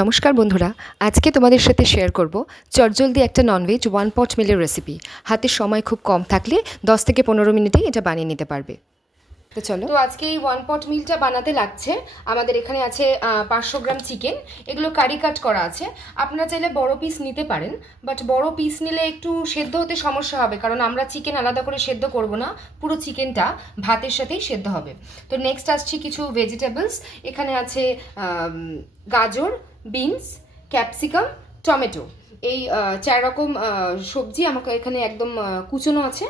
নমস্কার বন্ধুরা, আজকে তোমাদের সাথে শেয়ার করব চটজলদি একটা ননভেজ 1 পট মিলের রেসিপি। হাতে সময় খুব কম থাকলে 10 থেকে 15 মিনিটেই এটা বানিয়ে নিতে পারবে। তো চলো। তো আজকে এই 1 পট মিলটা বানাতে লাগছে আমাদের এখানে আছে 500 গ্রাম চিকেন। এগুলো কারি কাট করা আছে। আপনারা চাইলে বড় পিস নিতে পারেন, বাট বড় পিস নিলে একটু সেদ্ধ হতে সমস্যা হবে, কারণ আমরা চিকেন আলাদা করে সেদ্ধ করব না, পুরো চিকেনটা ভাতের সাথেই সেদ্ধ হবে। তো নেক্সট আসছি কিছু ভেজিটেবলস। এখানে আছে গাজর, বিনস, ক্যাপসিকাম, টমেটো। এই 4 রকম সবজি আমাকে এখানে একদম কুচনো আছে।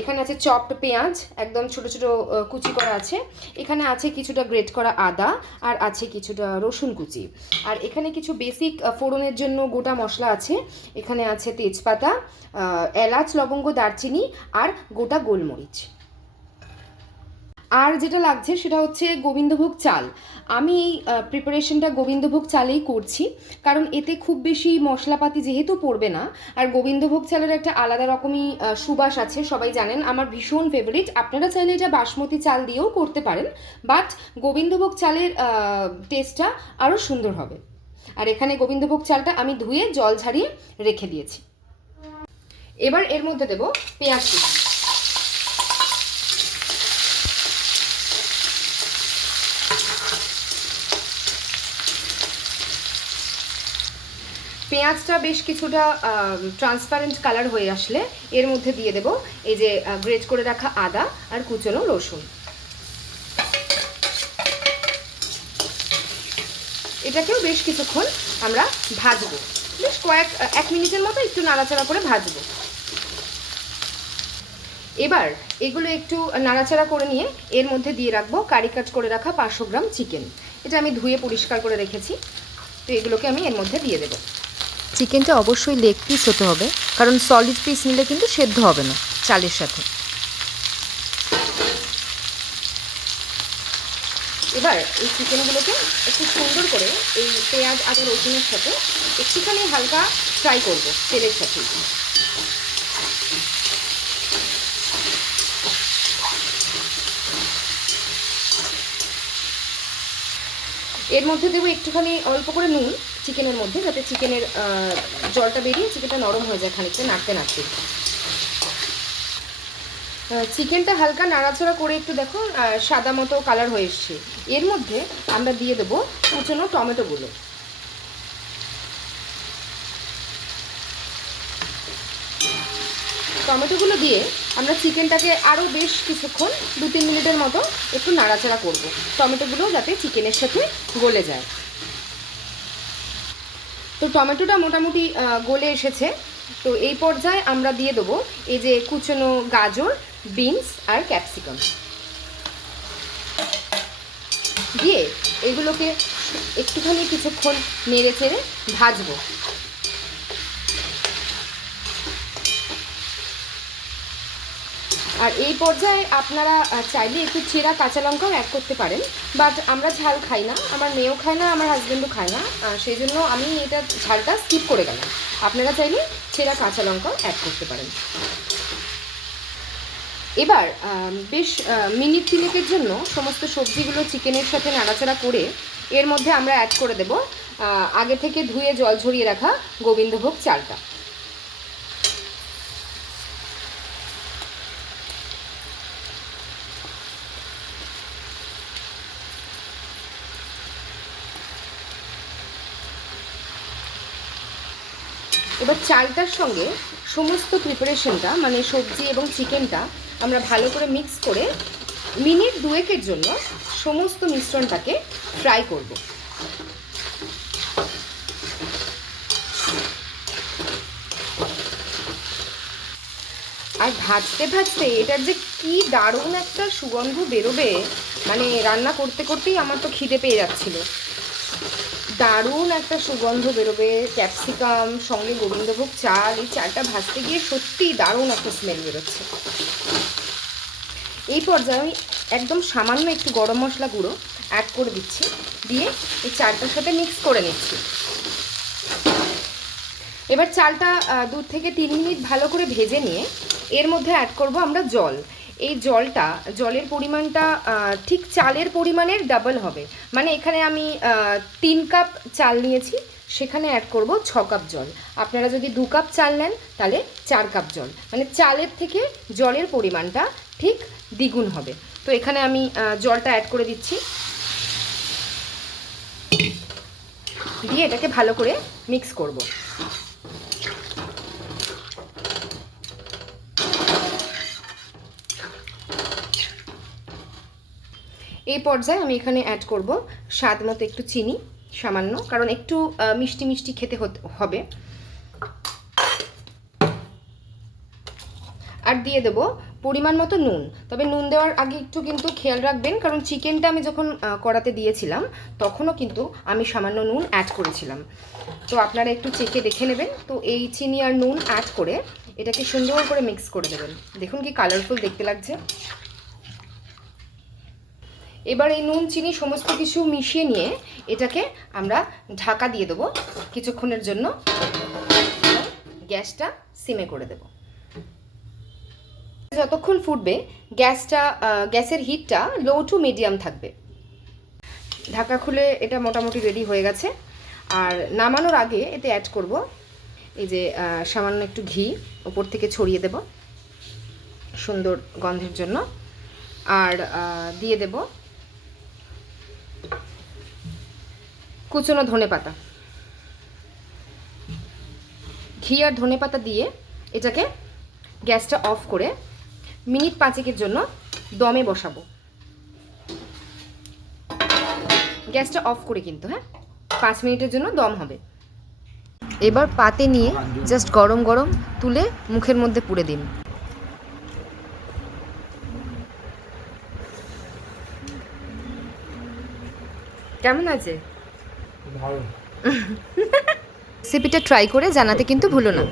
এখানে আছে চপড পেঁয়াজ, একদম ছোট ছোট কুচি করা আছে। এখানে আছে কিছুটা গ্রেট করা আদা, আর আছে কিছুটা রসুন কুচি। আর এখানে কিছু বেসিক ফোড়নের জন্য গোটা মশলা আছে। এখানে আছে তেজপাতা, এলাচ, লবঙ্গ, দারচিনি আর গোটা গোলমরিচ। আর যেটা লাগছে সেটা হচ্ছে গোবিন্দভোগ চাল। আমি এই প্রিপারেশনটা গোবিন্দভোগ চালেই করছি, কারণ এতে খুব বেশি মশলাপাতি যেহেতু পড়বে না। আর গোবিন্দভোগ চালের একটা আলাদা রকমই সুবাস আছে, সবাই জানেন, আমার ভীষণ ফেভারিট। আপনারা চাইলে এটা বাসমতি চাল দিয়েও করতে পারেন, বাট গোবিন্দভোগ চালের টেস্টটা আরও সুন্দর হবে। আর এখানে গোবিন্দভোগ চালটা আমি ধুয়ে জল ঝারিয়ে রেখে দিয়েছি। এবার এর মধ্যে দেব পেঁয়াজ কুচি। পেঁয়াজটা বেশ কিছুটা ট্রান্সপারেন্ট কালার হয়ে আসলে এর মধ্যে দিয়ে দেব এই যে গ্রেট করে রাখা আদা আর কুচনো রসুন। এটাকেও বেশ কিছুক্ষণ আমরা ভাজবো, বেশ 1 মিনিটের মতো একটু নাড়াচাড়া করে ভাজবো। এবার এগুলো একটু নাড়াচাড়া করে নিয়ে এর মধ্যে দিয়ে রাখবো কারি কাট করে রাখা 500 গ্রাম চিকেন। এটা আমি ধুয়ে পরিষ্কার করে রেখেছি। তো এগুলোকে আমি এর মধ্যে দিয়ে দেবো। চিকেনটা অবশ্যই লেগ পিস হতে হবে, কারণ সলিড পিস নিলে কিন্তু সেদ্ধ হবে না চালের সাথে। এবার এই চিকেনগুলোকে একটু সুন্দর করে এই পেঁয়াজ আদা রসুনের সাথে একটুখানি হালকা ফ্রাই করব তেলের সাথে। এর মধ্যে দেবো একটুখানি অল্প করে নুন চিকেনের মধ্যে, যাতে চিকেনের জলটা বেরিয়ে চিকেনটা নরম হয়ে যায় খানিকটা নাড়তে নাড়তে। চিকেনটা হালকা নাড়াচাড়া করে একটু দেখো সাদা মতো কালার হয়ে এসছে। এর মধ্যে আমরা দিয়ে দেবো কুচনো টমেটোগুলো। টমেটোগুলো দিয়ে আমরা চিকেনটাকে আরও বেশ কিছুক্ষণ 2-3 মিনিটের মতো একটু নাড়াচাড়া করব, টমেটোগুলো যাতে চিকেনের সাথে গলে যায়। তো টমেটোটা মোটামুটি গলে এসেছে। তো এই পর্যায়ে আমরা দিয়ে দেবো এই যে কুচনো গাজর, বিনস আর ক্যাপসিকাম দিয়ে এগুলোকে একটুখানি কিছুক্ষণ নেড়ে চেড়ে ভাজবো। আর এই পর্যায়ে আপনারা চাইলে একটু চেরা কাঁচা লঙ্কাও অ্যাড করতে পারেন, বাট আমরা ঝাল খাই না, আমার মেয়েও খায় না, আমার হাজব্যান্ডও খায় না, সেই জন্য আমি এটা ঝালটা স্কিপ করে গেলাম। আপনারা চাইলে চেরা কাঁচা লঙ্কাও অ্যাড করতে পারেন। এবার বেশ মিনিট 3 জন্য সমস্ত সবজিগুলো চিকেনের সাথে নাড়াচাড়া করে এর মধ্যে আমরা অ্যাড করে দেব আগে থেকে ধুয়ে জল ঝরিয়ে রাখা গোবিন্দভোগ চালটা। এবার চালটার সঙ্গে সমস্ত প্রিপারেশনটা, মানে সবজি এবং চিকেনটা আমরা ভালো করে মিক্স করে মিনিট 2 জন্য সমস্ত মিশ্রণটাকে ফ্রাই করব। আর ভাজতে ভাজতে এটার যে কি দারুণ একটা সুগন্ধ বেরোবে, মানে রান্না করতে করতেই আমার তো খিদে পেয়ে যাচ্ছিল। দারুণ একটা সুগন্ধ বেরোবে, ক্যাপসিকাম সঙ্গে গোবিন্দভোগ চাল, এই চালটা ভাজতে গিয়ে সত্যিই দারুণ একটা স্মেল বেরোচ্ছে। এই পর্যায়ে আমি একদম সামান্য একটু গরম মশলা গুঁড়ো অ্যাড করে দিচ্ছি, দিয়ে এই চালটার সাথে মিক্স করে নিচ্ছি। এবার চালটা 2 থেকে 3 মিনিট ভালো করে ভেজে নিয়ে এর মধ্যে অ্যাড করব আমরা জল। এই জলের পরিমাণটা ঠিক চালের পরিমাণের ডাবল হবে। মানে এখানে আমি 3 কাপ চাল নিয়েছি, সেখানে অ্যাড করব 6 কাপ জল। আপনারা যদি 2 কাপ চাল নেন তাহলে 4 কাপ জল, মানে চালের থেকে জলের পরিমাণটা ঠিক দ্বিগুণ হবে। তো এখানে আমি জলটা অ্যাড করে দিচ্ছি, দিয়ে এটাকে ভালো করে মিক্স করব। এই পর্যায়ে আমি এখানে অ্যাড করব স্বাদ মতো একটু চিনি, সামান্য, কারণ একটু মিষ্টি মিষ্টি খেতে হবে। আর দিয়ে দেব পরিমাণ মতো নুন। তবে নুন দেওয়ার আগে একটু কিন্তু খেয়াল রাখবেন, কারণ চিকেনটা আমি যখন কড়াতে দিয়েছিলাম তখনও কিন্তু আমি সামান্য নুন অ্যাড করেছিলাম। তো আপনারা একটু চেখে দেখে নেবেন। তো এই চিনি আর নুন অ্যাড করে এটাকে সুন্দর করে মিক্স করে দেবেন। দেখুন কি কালারফুল দেখতে লাগছে। এবার এই নুন চিনি সমস্ত কিছু মিশিয়ে নিয়ে এটাকে আমরা ঢাকা দিয়ে দেবো কিছুক্ষণের জন্য, গ্যাসটা সিমে করে দেব। যতক্ষণ ফুটবে গ্যাসের হিটটা লো টু মিডিয়াম থাকবে। ঢাকা খুলে এটা মোটামুটি রেডি হয়ে গেছে। আর নামানোর আগে এতে অ্যাড করব এই যে সামান্য একটু ঘি উপর থেকে ছড়িয়ে দেব সুন্দর গন্ধের জন্য। আর দিয়ে দেব কুচনো ধনেপাতা। ঘি আর ধনেপাতা দিয়ে এটাকে গ্যাসটা অফ করে মিনিট 5 জন্য দমে বসাবো। গ্যাসটা অফ করে কিন্তু, হ্যাঁ, 5 মিনিটের জন্য দম হবে। এবার পাতে নিয়ে জাস্ট গরম গরম তুলে মুখের মধ্যে পুরে দিন। কেমন আছে? ভালো। রেসিপিটা ট্রাই করে জানাতে কিন্তু ভুলো না।